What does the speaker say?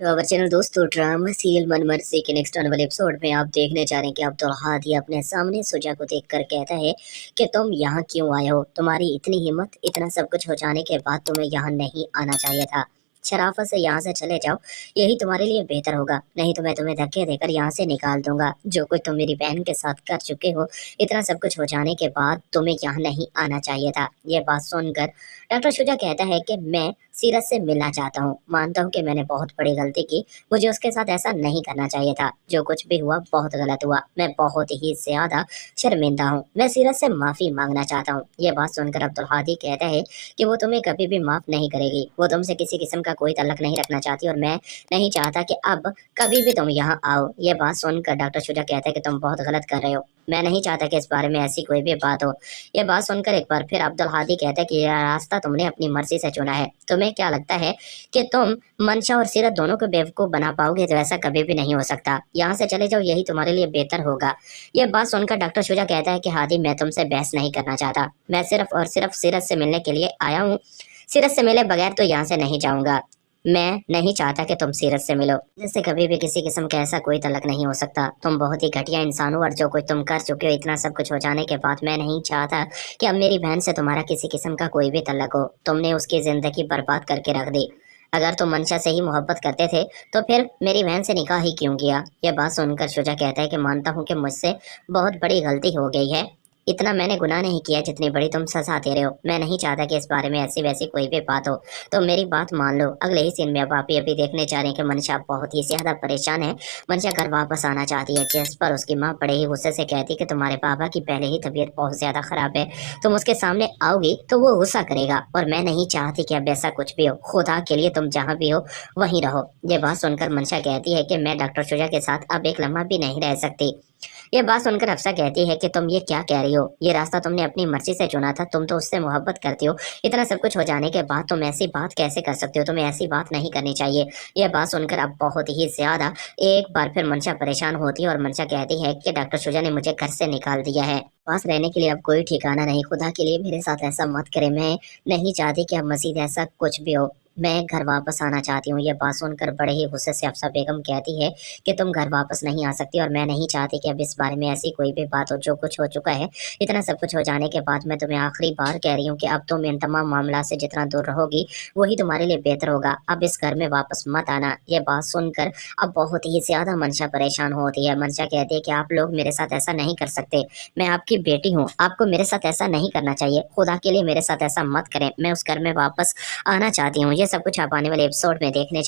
तो our channel दोस्तों, drama serial मनमर्जी के नेक्स्ट आने वाले एपिसोड में आप देखने जा रहे हैं कि अब्दुल हादी अपने सामने सुजा को देखकर कहता है कि तुम यहाँ क्यों आए हो। तुम्हारी इतनी हिम्मत, इतना सब कुछ हो जाने के बाद तुम्हें यहाँ नहीं आना चाहिए था। शराफत से यहाँ से चले जाओ, यही तुम्हारे लिए बेहतर होगा। नहीं तो मैं तुम्हें धक्के देकर यहाँ से निकाल दूंगा। जो कुछ तुम मेरी बहन के साथ कर चुके हो, इतना सब कुछ हो जाने के बाद तुम्हें यहाँ नहीं आना चाहिए था। ये बात सुनकर डॉक्टर शुजा कहता है कि मैं सीरत से मिलना चाहता हूँ। मानता हूँ कि मैंने बहुत बड़ी गलती की, मुझे उसके साथ ऐसा नहीं करना चाहिए था। जो कुछ भी हुआ बहुत गलत हुआ। मैं बहुत ही ज्यादा शर्मिंदा हूँ। मैं सीरत से माफी मांगना चाहता हूँ। ये बात सुनकर अब्दुल हादी कहता है कि वो तुम्हें कभी भी माफ नहीं करेगी। वो तुमसे किसी किस्म का कोई तल्लक नहीं रखना चाहती और मैं नहीं चाहता कि अब कभी भी तुम यहाँ आओ। ये बात सुनकर डॉक्टर शुजा कहता है कि तुम बहुत गलत कर रहे हो। मैं नहीं चाहता कि इस बारे में ऐसी कोई भी बात हो। ये बात सुनकर एक बार फिर अब्दुल हादी कहता है कि यह रास्ता तुमने अपनी मर्जी से चुना है। तुम्हें क्या लगता है कि तुम मंशा और सीरत दोनों को बेवकूफ बना पाओगे? तो ऐसा कभी भी नहीं हो सकता। यहाँ से चले जाओ, यही तुम्हारे लिए बेहतर होगा। ये बात सुनकर डॉक्टर शुजा कहता है कि हादी, मैं तुमसे बहस नहीं करना चाहता। मैं सिर्फ और सिर्फ सीरत से मिलने के लिए आया हूँ। सीरत से मिले बगैर तो यहाँ से नहीं जाऊंगा। मैं नहीं चाहता कि तुम सीरत से मिलो। जिससे कभी भी किसी किस्म का ऐसा कोई तलक नहीं हो सकता। तुम बहुत ही घटिया इंसान हो और जो कुछ तुम कर चुके हो, इतना सब कुछ हो जाने के बाद मैं नहीं चाहता कि अब मेरी बहन से तुम्हारा किसी किस्म का कोई भी तल्लक हो। तुमने उसकी जिंदगी बर्बाद करके रख दी। अगर तुम मंशा से ही मोहब्बत करते थे तो फिर मेरी बहन से निकाह ही क्यों किया? यह बात सुनकर शुजा कहता है कि मानता हूँ कि मुझसे बहुत बड़ी गलती हो गई है। इतना मैंने गुनाह नहीं किया जितनी बड़ी तुम सजा दे रहे हो। मैं नहीं चाहता कि इस बारे में ऐसी वैसी कोई भी बात हो। तो मेरी बात मान लो। अगले ही सीन में अब आप ये भी देखने जा रहे हैं कि मनशा बहुत ही ज्यादा परेशान है। मनशा घर वापस आना चाहती है, जिस पर उसकी माँ बड़े ही गुस्से से कहती है कि तुम्हारे पापा की पहले ही तबीयत बहुत ज्यादा खराब है। तुम उसके सामने आओगी तो वो गुस्सा करेगा और मैं नहीं चाहती कि अब ऐसा कुछ भी हो। खुदा के लिए तुम जहाँ भी हो वहीं रहो। ये बात सुनकर मनशा कहती है कि मैं डॉक्टर शुजा के साथ अब एक लम्हा भी नहीं रह सकती। ये बात सुनकर अफसा कहती है कि तुम ये क्या कह रही हो? ये रास्ता तुमने अपनी मर्जी से चुना था। तुम तो उससे मोहब्बत करती हो। इतना सब कुछ हो जाने के बाद तुम ऐसी बात कैसे कर सकते हो? तुम्हें ऐसी बात नहीं करनी चाहिए। यह बात सुनकर अब बहुत ही ज्यादा एक बार फिर मनशा परेशान होती है और मनशा कहती है कि डॉक्टर शुजा ने मुझे घर से निकाल दिया है। पास रहने के लिए अब कोई ठिकाना नहीं। खुदा के लिए मेरे साथ ऐसा मत करे। मैं नहीं चाहती कि अब मजीद ऐसा कुछ भी हो। मैं घर वापस आना चाहती हूँ। ये बात सुनकर बड़े ही गुस्से से अफसा बेगम कहती है कि तुम घर वापस नहीं आ सकती और मैं नहीं चाहती कि अब इस बारे में ऐसी कोई भी बात हो। जो कुछ हो चुका है, इतना सब कुछ हो जाने के बाद मैं तुम्हें आखिरी बार कह रही हूँ कि अब तुम इन तमाम मामला से जितना दूर रहोगी वही तुम्हारे लिए बेहतर होगा। अब इस घर में वापस मत आना। ये बात सुनकर अब बहुत ही ज्यादा मनशा परेशान होती है। मनशा कहती है कि आप लोग मेरे साथ ऐसा नहीं कर सकते। मैं आपकी बेटी हूँ, आपको मेरे साथ ऐसा नहीं करना चाहिए। खुदा के लिए मेरे साथ ऐसा मत करें। मैं उस घर में वापस आना चाहती हूँ। ये सब कुछ आप आने वाले एपिसोड में देखने